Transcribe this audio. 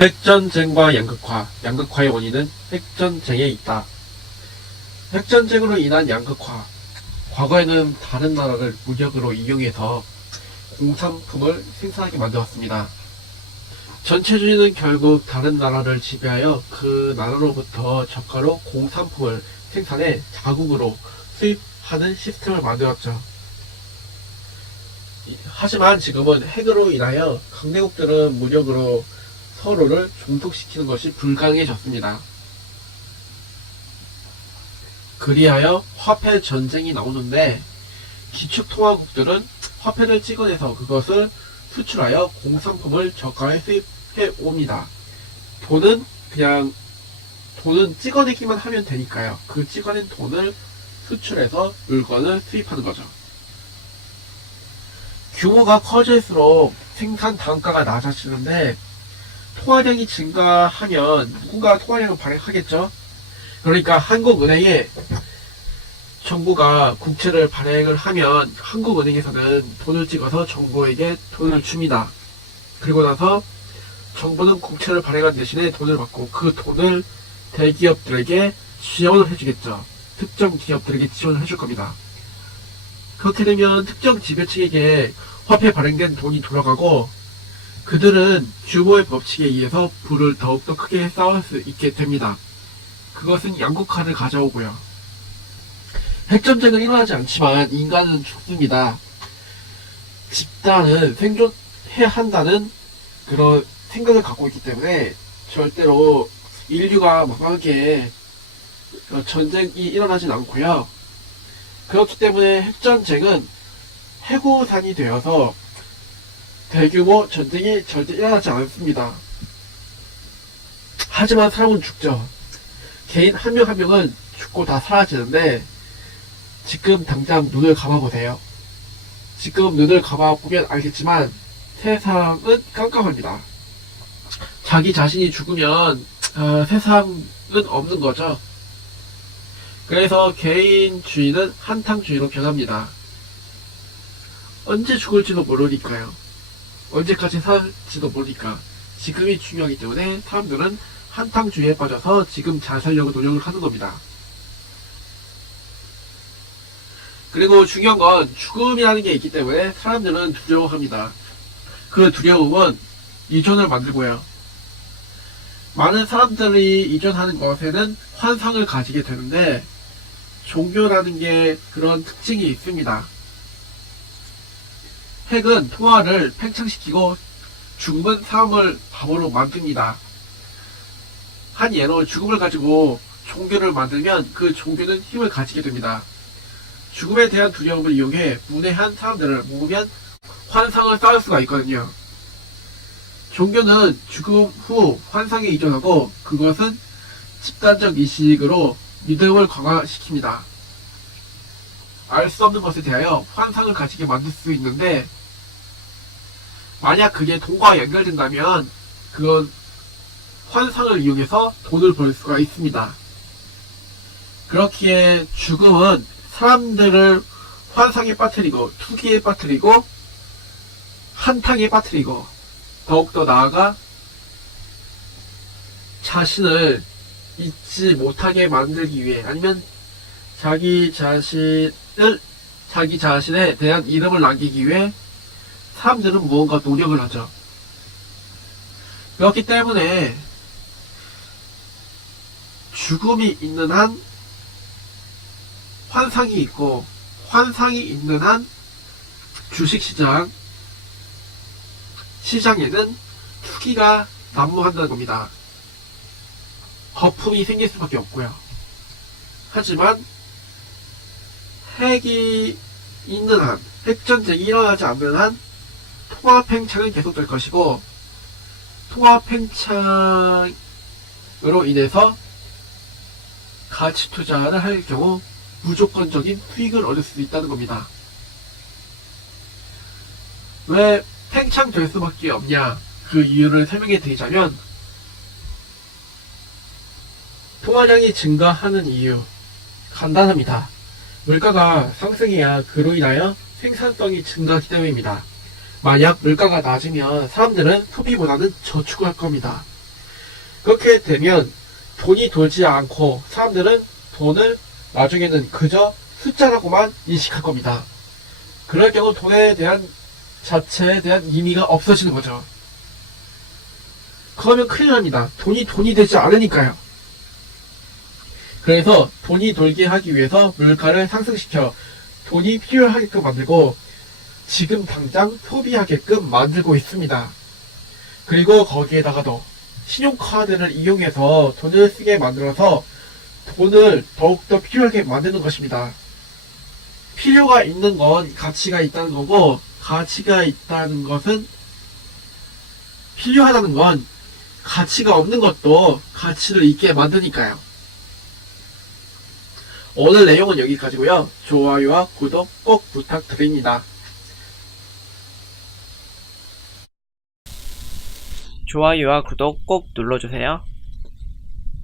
핵전쟁과 양극화, 양극화의 원인은 핵전쟁에 있다. 핵전쟁으로 인한 양극화, 과거에는 다른 나라를 무력으로 이용해서 공산품을 생산하게 만들었습니다. 전체주의는 결국 다른 나라를 지배하여 그 나라로부터 저가로 공산품을 생산해 자국으로 수입하는 시스템을 만들었죠. 하지만 지금은 핵으로 인하여 강대국들은 무력으로 서로를 종속시키는 것이 불가능해졌습니다. 그리하여 화폐 전쟁이 나오는데 기축통화국들은 화폐를 찍어내서 그것을 수출하여 공산품을 저가에 수입해 옵니다. 돈은 찍어내기만 하면 되니까요. 그 찍어낸 돈을 수출해서 물건을 수입하는 거죠. 규모가 커질수록 생산 단가가 낮아지는데 통화량이 증가하면 누군가 통화량을 발행하겠죠. 그러니까 한국은행에 정부가 국채를 발행을 하면 한국은행에서는 돈을 찍어서 정부에게 돈을 줍니다. 그리고 나서 정부는 국채를 발행한 대신에 돈을 받고 그 돈을 대기업들에게 지원을 해주겠죠. 특정 기업들에게 지원을 해줄 겁니다. 그렇게 되면 특정 지배층에게 화폐 발행된 돈이 돌아가고 그들은 규모의 법칙에 의해서 부를 더욱더 크게 쌓을 수 있게 됩니다. 그것은 양극화를 가져오고요. 핵전쟁은 일어나지 않지만 인간은 죽습니다. 집단은 생존해야 한다는 그런 생각을 갖고 있기 때문에 절대로 인류가 막강하게 전쟁이 일어나진 않고요. 그렇기 때문에 핵전쟁은 해고산이 되어서 대규모 전쟁이 절대 일어나지 않습니다. 하지만 사람은 죽죠. 개인 한 명 한 명은 죽고 다 사라지는데 지금 당장 눈을 감아보세요. 지금 눈을 감아보면 알겠지만 세상은 깜깜합니다. 자기 자신이 죽으면 세상은 없는 거죠. 그래서 개인주의는 한탕주의로 변합니다. 언제 죽을지도 모르니까요. 언제까지 살지도 모르니까 지금이 중요하기 때문에 사람들은 한탕주의에 빠져서 지금 잘 살려고 노력을 하는 겁니다. 그리고 중요한 건 죽음이라는 게 있기 때문에 사람들은 두려워합니다. 그 두려움은 이존을 만들고요. 많은 사람들이 이존하는 것에는 환상을 가지게 되는데 종교라는 게 그런 특징이 있습니다. 핵은 통화를 팽창시키고 죽음은 사람을 바보로 만듭니다. 한 예로 죽음을 가지고 종교를 만들면 그 종교는 힘을 가지게 됩니다. 죽음에 대한 두려움을 이용해 문외한 사람들을 모으면 환상을 쌓을 수가 있거든요. 종교는 죽음 후 환상에 이전하고 그것은 집단적 의식으로 믿음을 강화시킵니다. 알 수 없는 것에 대하여 환상을 가지게 만들 수 있는데 만약 그게 돈과 연결된다면 그건 환상을 이용해서 돈을 벌 수가 있습니다. 그렇기에 죽음은 사람들을 환상에 빠뜨리고 투기에 빠뜨리고 한탕에 빠뜨리고 더욱더 나아가 자신을 잊지 못하게 만들기 위해 아니면 자기 자신에 대한 이름을 남기기 위해 사람들은 무언가 노력을 하죠. 그렇기 때문에 죽음이 있는 한 환상이 있고 환상이 있는 한 시장에는 투기가 난무한다는 겁니다. 거품이 생길 수밖에 없고요. 하지만 핵이 있는 한, 핵전쟁이 일어나지 않는 한 통화팽창은 계속될 것이고 통화팽창으로 인해서 가치 투자를 할 경우 무조건적인 수익을 얻을 수 있다는 겁니다. 왜 팽창될 수밖에 없냐? 그 이유를 설명해 드리자면 통화량이 증가하는 이유 간단합니다. 물가가 상승해야 그로 인하여 생산성이 증가하기 때문입니다. 만약 물가가 낮으면 사람들은 소비보다는 저축을 할 겁니다. 그렇게 되면 돈이 돌지 않고 사람들은 돈을 나중에는 그저 숫자라고만 인식할 겁니다. 그럴 경우 돈에 대한 자체에 대한 의미가 없어지는 거죠. 그러면 큰일 납니다. 돈이 되지 않으니까요. 그래서 돈이 돌게 하기 위해서 물가를 상승시켜 돈이 필요하게끔 만들고 지금 당장 소비하게끔 만들고 있습니다. 그리고 거기에다가도 신용카드를 이용해서 돈을 쓰게 만들어서 돈을 더욱더 필요하게 만드는 것입니다. 필요가 있는 건 가치가 있다는 거고, 가치가 있다는 것은 필요하다는 건 가치가 없는 것도 가치를 있게 만드니까요. 오늘 내용은 여기까지고요. 좋아요와 구독 꼭 부탁드립니다. 좋아요와 구독 꼭 눌러주세요.